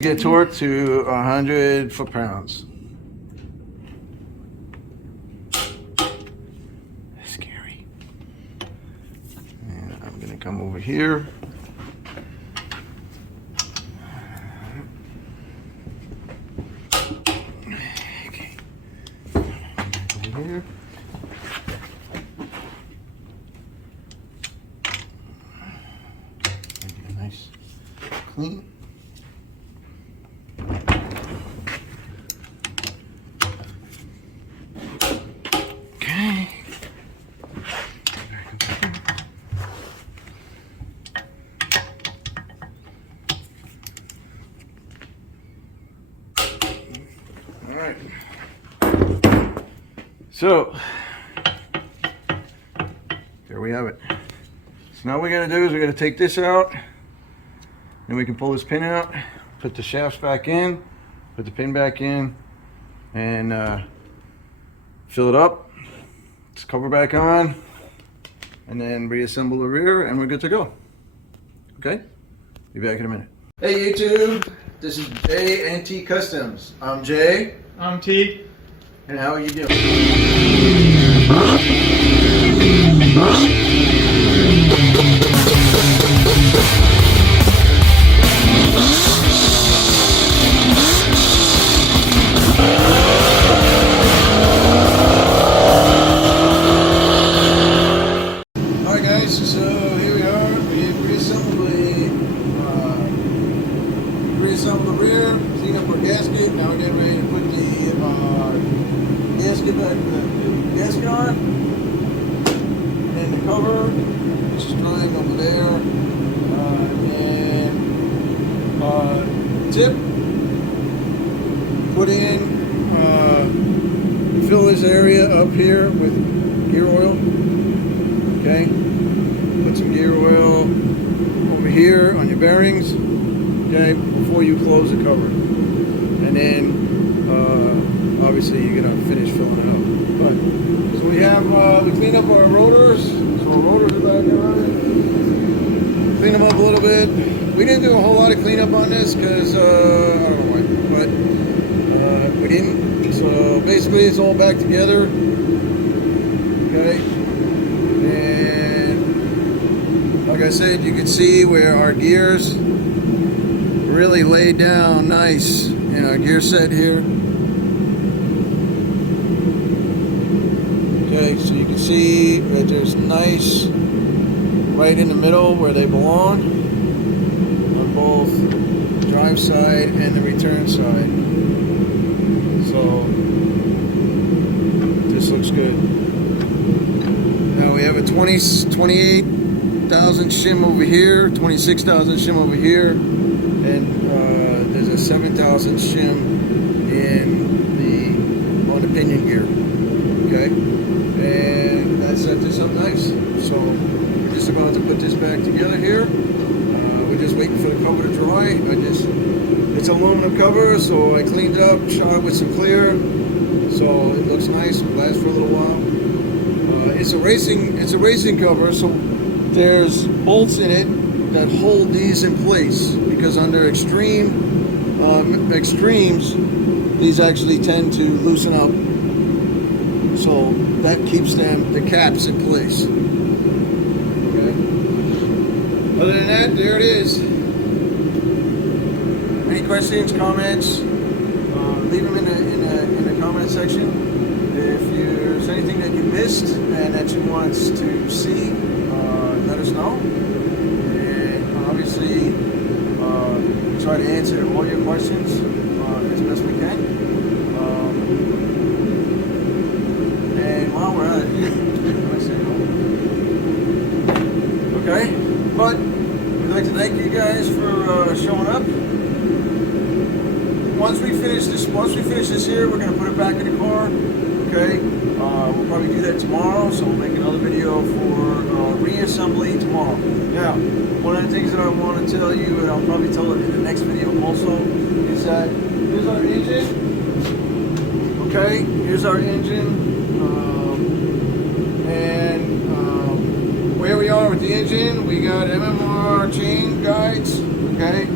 Get torque to 100 foot-pounds. Scary. And I'm gonna come over here. Okay. Over here. Make it nice, clean. Alright, so there we have it. So now what we're going to do is we're going to take this out, then we can pull this pin out, put the shafts back in, put the pin back in, and fill it up, just cover back on, and then reassemble the rear, and we're good to go. Okay? Be back in a minute. Hey YouTube, this is J and T Customs. I'm Jay. I'm T. And how are you doing? Alright guys, so here we are. We've reassembled the rear, cleaned up our gasket. Now we're getting ready to put the gasket on, and the cover, which is drying over there, and tip, put in, fill this area up here with gear oil, okay, put some gear oil over here on your bearings, okay, before you close the cover, and then obviously you're gonna finish filling it up. But so we have to clean up our rotors. So our rotors are back on. Clean them up a little bit. We didn't do a whole lot of cleanup on this because I don't know why, but we didn't. So basically it's all back together. Okay. And like I said, you can see where our gears really laid down nice in our gear set here. Okay, so you can see that there's nice right in the middle where they belong on both the drive side and the return side. So this looks good. Now we have a 28,000 shim over here, 26,000 shim over here, and there's a 7,000 shim on the pinion gear. Okay. And that set this up nice. So we're just about to put this back together here. We're just waiting for the cover to dry. It's aluminum cover, so I cleaned it up, shot it with some clear, so it looks nice. It'll last for a little while. It's a racing cover, so there's bolts in it that hold these in place, because under extremes, these actually tend to loosen up. So that keeps the caps in place. Okay. Other than that, there it is. Any questions, comments? Leave them in the comment section. If there's anything that you missed and that you want us to see, let us know. And obviously, try to answer all your questions as best we can. And while we're at it, okay, but we'd like to thank you guys for showing up. Once we finish this here, we're going to put it back in the car. Okay, we'll probably do that tomorrow, so we'll make another video for reassembly tomorrow. Now, one of the things that I want to tell you, and I'll probably tell it in the next video also, is that here's our engine. Okay, here's our engine. Where we are with the engine, we got MMR chain guides, okay?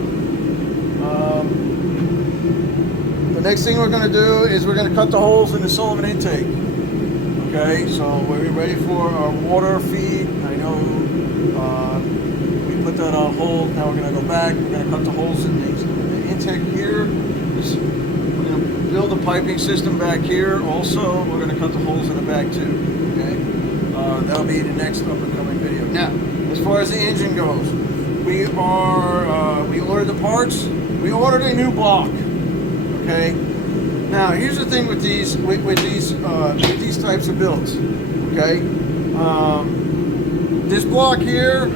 The next thing we're going to do is we're going to cut the holes in the cylinder intake. Okay, so we're ready for our water feed. I know we put that on hold. Now we're going to go back. We're going to cut the holes in the intake here. We're going to build a piping system back here. Also, we're going to cut the holes in the back too. Okay, that'll be the next up and coming video. Now, as far as the engine goes, we ordered the parts. We ordered a new block. Okay. Now here's the thing with these types of builds. Okay. This block here,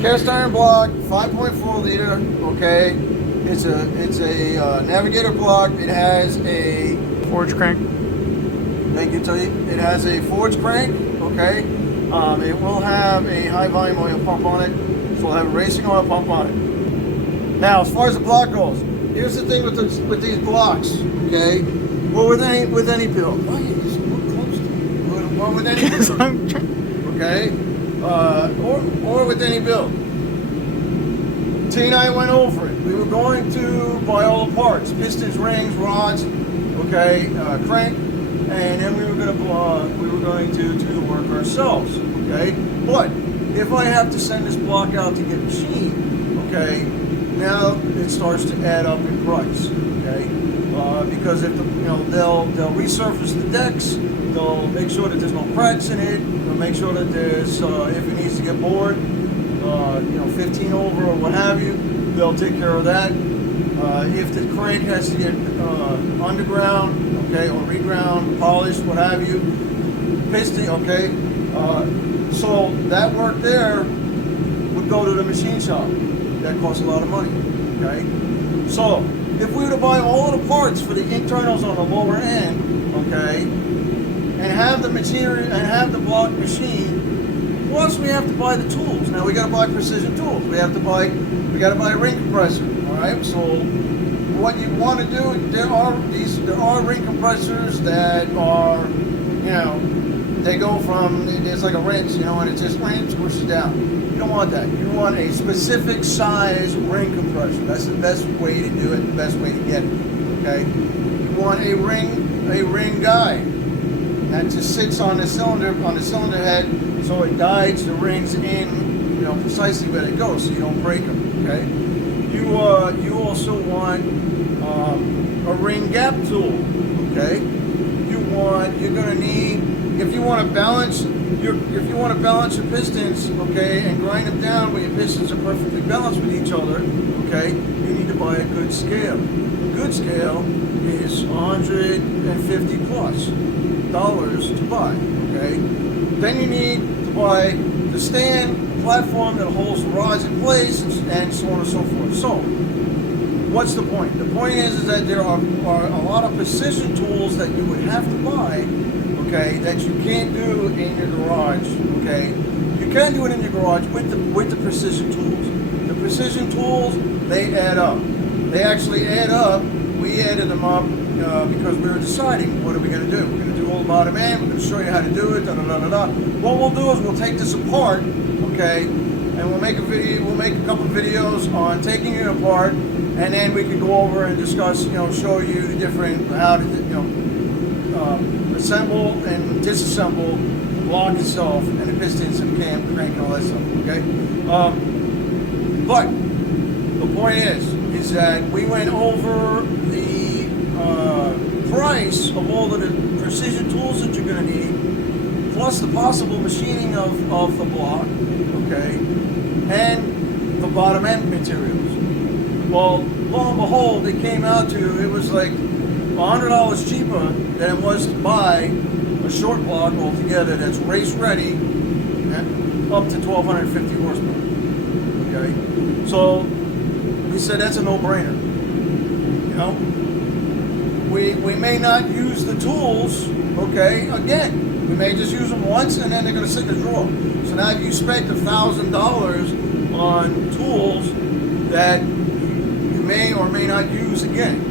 cast iron block, 5.4 liter. Okay. It's a Navigator block. It has a forge crank. Thank you, Tony. It has a forged crank. Okay. It will have a high volume oil pump on it. So we'll have a racing oil pump on it. Now, as far as the block goes, here's the thing with these blocks, okay? Well, with any build, why you just look close to me? Or with any build, okay? Or with any build. T and I went over it. We were going to buy all the parts: pistons, rings, rods, okay, crank, and then we were going to do the work ourselves, okay? But if I have to send this block out to get machined, okay, now it starts to add up in price, okay? Because if they'll resurface the decks, they'll make sure that there's no cracks in it. They'll make sure that there's if it needs to get bored, 15 over or what have you, they'll take care of that. If the crank has to get underground, okay, or reground, polished, what have you, piston, okay. So that work there would go to the machine shop. That costs a lot of money, okay? So if we were to buy all of the parts for the internals on the lower end, okay, and have the material and have the block machine, plus we have to buy the tools. Now we got to buy precision tools. We got to buy a ring compressor. All right. So what you want to do, there are ring compressors that are, they go from, it's like a wrench, and it just pushes down. You don't want that. You want a specific size ring compressor. That's the best way to do it, the best way to get it. Okay? You want a ring guide that just sits on the cylinder head, so it guides the rings in, precisely where they go, so you don't break them. Okay? You also want a ring gap tool. Okay? You're gonna need, if you want to balance your pistons, okay, and grind them down where your pistons are perfectly balanced with each other, okay, you need to buy a good scale. A good scale is $150 plus to buy, okay. Then you need to buy the stand platform that holds the rods in place, and so on and so forth. So, what's the point? The point is that there are a lot of precision tools that you would have to buy, okay, that you can't do in your garage, okay? You can do it in your garage with the precision tools. The precision tools, they add up. They actually add up. We added them up because we were deciding, what are we going to do? We're going to do all the bottom end. We're going to show you how to do it, da-da-da-da-da. What we'll do is we'll take this apart, okay, and we'll make a couple of videos on taking it apart, and then we can go over and discuss, show you the different, how to, assemble and disassemble the block itself and the pistons and crank and all that stuff, okay? But the point is that we went over the price of all of the precision tools that you're going to need, plus the possible machining of the block, okay, and the bottom end materials. Well, lo and behold, it came out to, it was like $100 cheaper than it was to buy a short block altogether that's race ready, up to 1,250 horsepower. Okay, so we said that's a no-brainer. We may not use the tools. Okay, again, we may just use them once and then they're going to sit in the drawer. So now you spent $1,000 on tools that you may or may not use again.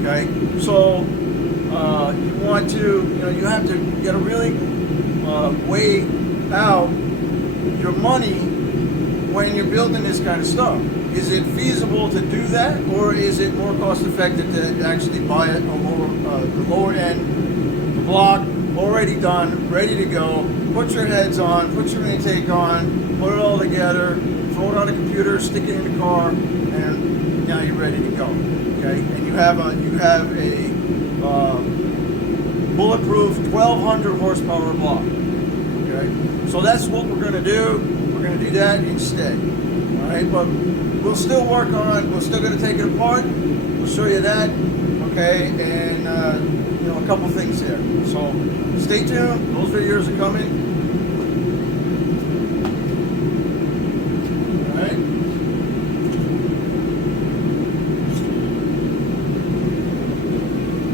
Okay, so you want to, you have to get a really weigh out your money when you're building this kind of stuff. Is it feasible to do that, or is it more cost effective to actually buy it the lower end block already done, ready to go? Put your heads on, put your intake on, put it all together, throw it on a computer, stick it in the car, and now you're ready to go. Okay, and you have a bulletproof 1200 horsepower block. Okay, so that's what we're going to do. We're going to do that instead. All right, but we'll still work on. We're still going to take it apart. We'll show you that. Okay, and a couple things there. So stay tuned. Those videos are coming. All right.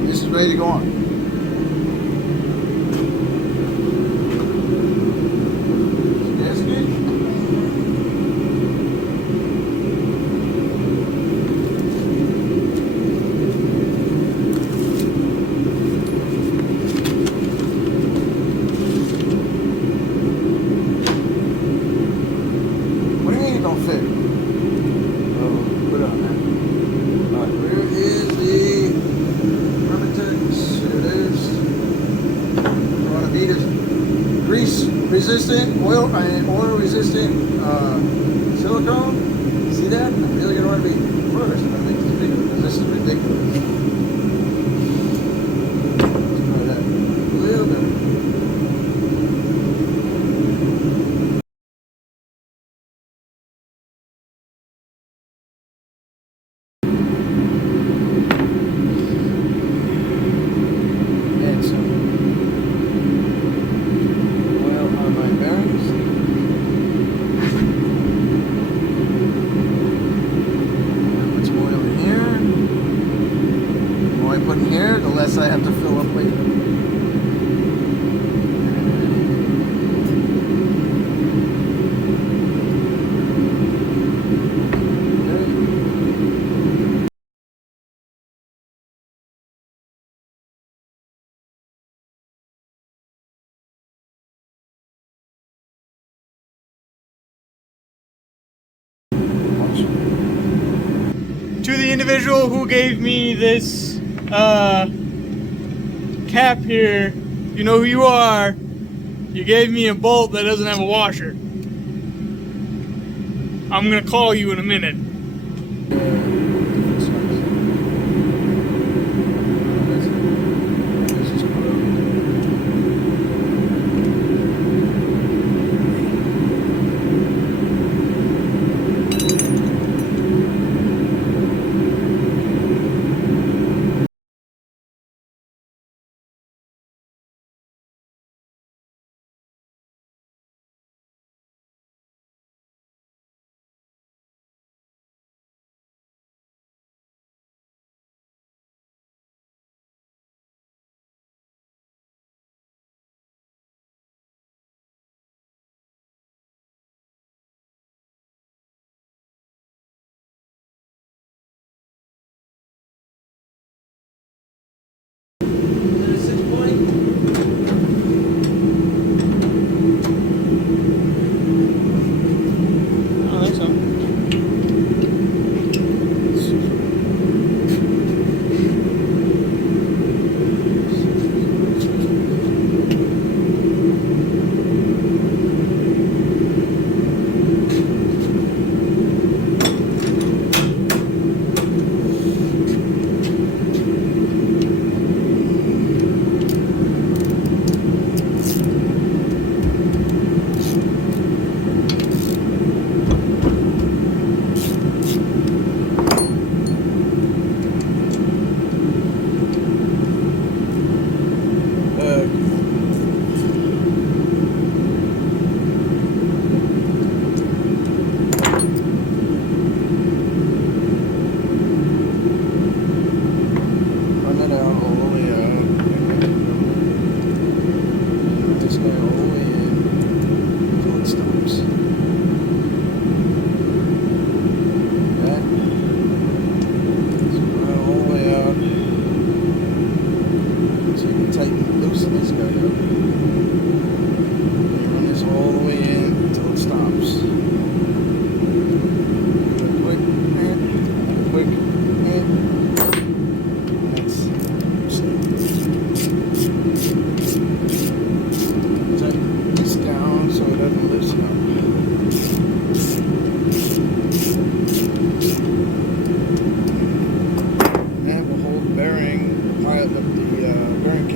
This is ready to go on. Resistant, oil resistant silicone. See that? I'm really gonna want to be first. I'm gonna make this bigger because this is ridiculous. Let's try that a little bit. And some oil on my bearings. Put some oil in here. The more I put in here, the less I have to fill up later. To the individual who gave me this cap here, you know who you are. You gave me a bolt that doesn't have a washer. I'm gonna call you in a minute.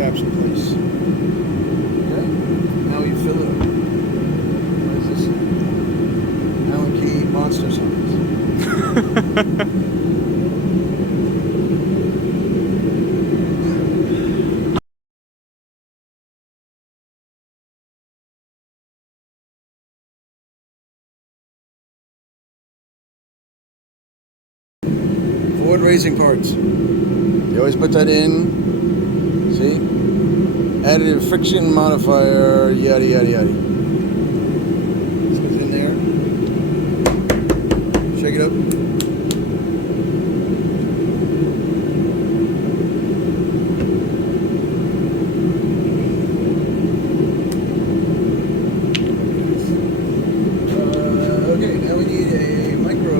caps in place. Okay. Now you fill it up. What is this? Allen key monster signs. Ford racing parts. You always put that in. See? Additive friction modifier, yada yada yada. This goes in there. Shake it up. Okay, now we need a micro.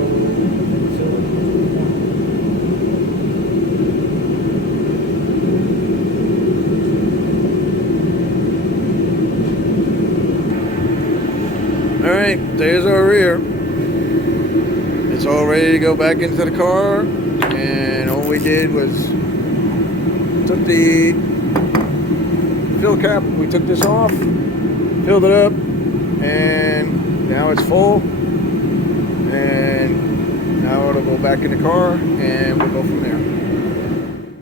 Alright, there's our rear. It's all ready to go back into the car, and all we did was took the fill cap, we took this off, filled it up, and now it's full, and now it'll go back in the car and we'll go from there.